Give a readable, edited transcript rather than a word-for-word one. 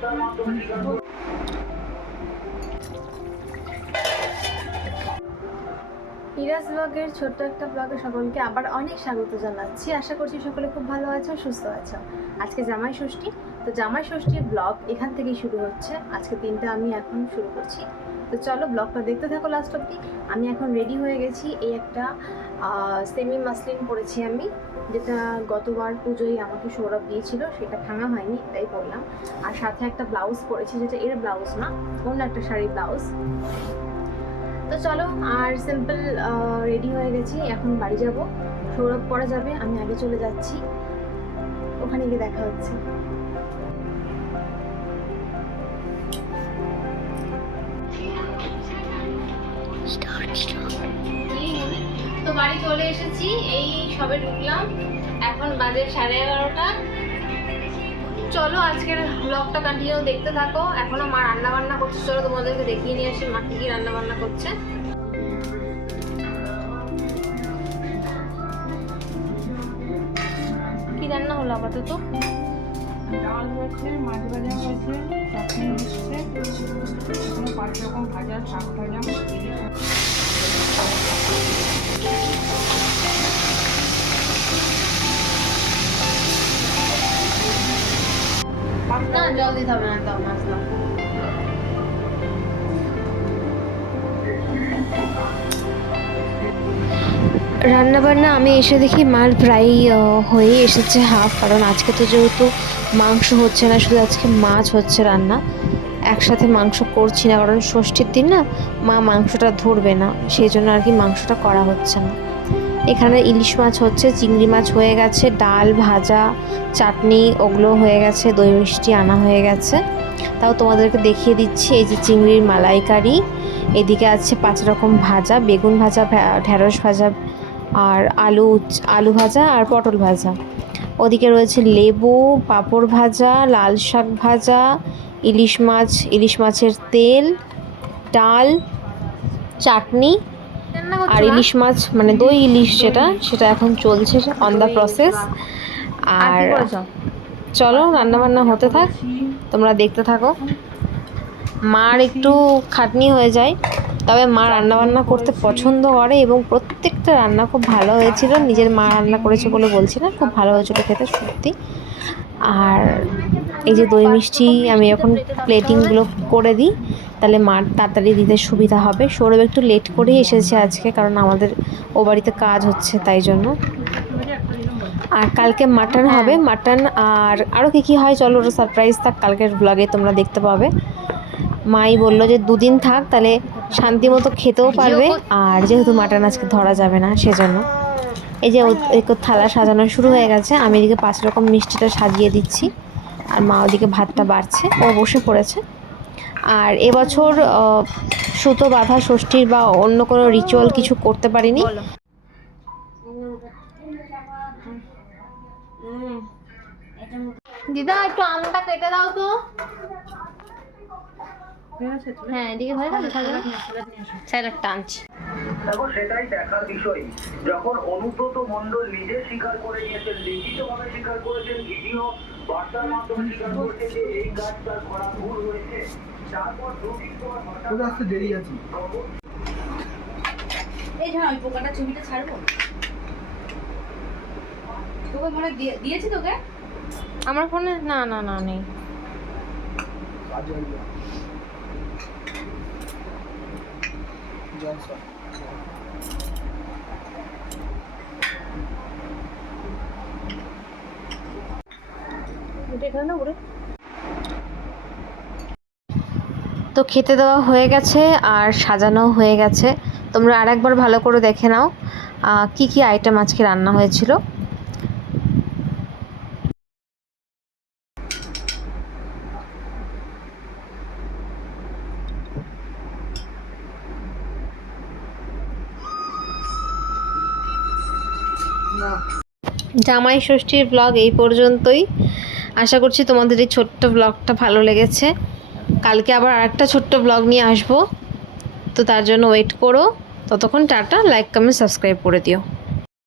ইরাজ ব্লগের ছোট্ট একটা ব্লগে সকলকে আবার অনেক স্বাগত জানাচ্ছি। আশা করছি সকলে খুব ভালো আছো, সুস্থ আছো। আজকে জামাই ষষ্ঠী, তো জামাই ষষ্ঠীর ব্লগ এখান থেকেই শুরু হচ্ছে। আজকে দিনটা আমি এখন শুরু করছি, তো চলো ব্লগটা দেখতে থাকো লাস্ট অব্দি। আমি এখন রেডি হয়ে গেছি। এই একটা সেমি মাসলিন পরেছি আমি, যেটা গতবার পুজোয় আমাকে সৌরভ দিয়েছিল, সেটা ভাঙা হয়নি তাই পরলাম। আর সাথে একটা ব্লাউজ পরেছি, যেটা এর ব্লাউজ না, অন্য একটা শাড়ির ব্লাউজ। তো চলো, আর সিম্পল রেডি হয়ে গেছি, এখন বাড়ি যাব। সৌরভ পরে যাবে, আমি আগে চলে যাচ্ছি, ওখানে গিয়ে দেখা হচ্ছে। তো বাড়ি চলে এসেছি, এই সবে ঢুকলাম, এখন বাজে 11:30। চলো আজকের ব্লগটা কন্টিনিউ দেখতে থাকো। এখনো মা রান্না বান্না করছে, চলো তোমাদেরকে দেখিয়ে নিয়ে আসি মা কি রান্না বান্না করছে। কি রান্না হলো আপাতত? ডাল হয়েছে, মাছ ভাজা হয়েছে, চাটনি হচ্ছে, 5 রকম ভাজা, শাক ভাজা। না জল দিতে হবে না, তাও মাছ দাও। রান্নাবান্না আমি এসে দেখি মার প্রায় হয়ে এসেছে হাফ, কারণ আজকে তো যেহেতু মাংস হচ্ছে না, শুধু আজকে মাছ হচ্ছে রান্না। একসাথে মাংস করছি না, কারণ ষষ্ঠীর দিন না মা মাংসটা ধরবে না, সেই জন্য আর কি মাংসটা করা হচ্ছে না। এখানে ইলিশ মাছ হচ্ছে, চিংড়ি মাছ হয়ে গেছে, ডাল ভাজা চাটনি ওগুলো হয়ে গেছে, দই মিষ্টি আনা হয়ে গেছে। তাও তোমাদেরকে দেখিয়ে দিচ্ছি। এই যে চিংড়ির মালাইকারি, এদিকে আছে 5 রকম ভাজা, বেগুন ভাজা, ঢেঁড়স ভাজা, আর আলু ভাজা আর পটল ভাজা। ওদিকে রয়েছে লেবু, পাঁপড় ভাজা, লাল শাক ভাজা, ইলিশ মাছের তেল, ডাল, চাটনি, আর ইলিশ মাছ মানে দই ইলিশ, সেটা এখন চলছে অন দ্য প্রসেস। আর চলো রান্নাবান্না হতে থাক, তোমরা দেখতে থাকো। মার একটু খাটনি হয়ে যায়, তবে মা রান্নাবান্না করতে পছন্দ করে এবং প্রত্যেকটা রান্না খুব ভালো হয়েছিল। নিজের মা রান্না করেছে বলে বলছি না, খুব ভালো হয়েছিল খেতে সত্যি। আর এই যে দই মিষ্টি আমি এখন প্লেটিংগুলো করে দিই, তাহলে মার তাড়াতাড়ি দিতে সুবিধা হবে। সৌরভ একটু লেট করেই এসেছে আজকে, কারণ আমাদের ও বাড়িতে কাজ হচ্ছে তাই জন্য। আর কালকে মাটন হবে, মাটন আর আরও কী হয় চলো ওটা সারপ্রাইজ থাক, কালকের ব্লগে তোমরা দেখতে পাবে। মাই বললো যে 2 দিন থাক, তাহলে শান্তি মতো খেতেও পারবে, আর যেহেতু মাটন আজকে ধরা যাবে না সেজন্য। এই যে থালা সাজানো শুরু হয়ে গেছে, আমি এদিকে 5 রকম মিষ্টিটা সাজিয়ে দিচ্ছি, আর মা ওদিকে ভাতটা বাড়ছে, ও বসে পড়েছে। আর এবছর সুতো বাঁধা ষষ্ঠীর বা অন্য কোনো রিচুয়াল কিছু করতে পারিনি। দিদা একটু আমটা কেটে দাও তো। হ্যাঁ এদিকে হয়ে গেছে, স্যালাড টানছি। এখন সেটাই দেখার বিষয়, যখন অনুব্রত মণ্ডল নিজে স্বীকার করে নিয়েছেন, লিখিতভাবে স্বীকার করেছেন, ভিডিও বার্তার মাধ্যমে স্বীকার করেছেন যে এই কাজ তার করা ভুল হয়েছে। তারপর 2 দিন পর হঠাৎ দেরি আছে। এই যা ওই পোকাটা ছবিটা ছাড়বো তোকে, মনে দিয়েছি তোকে আমার ফোনে না না না নেই। তো খেতে দেওয়া হয়ে গেছে আর সাজানো হয়ে গেছে। তোমরা আরেকবার ভালো করে দেখে নাও কি কি আইটেম আজকে রান্না হয়েছিল। জামাই ষষ্ঠীর ব্লগ এই পর্যন্তই। আশা করছি তোমাদের এই ছোট্ট ব্লগটা ভালো লেগেছে। কালকে আবার আরেকটা ছোট্ট ব্লগ নিয়ে আসবো, তো তার জন্য ওয়েট করো। ততক্ষণ টাটা, লাইক কমেন্ট সাবস্ক্রাইব করে দিও।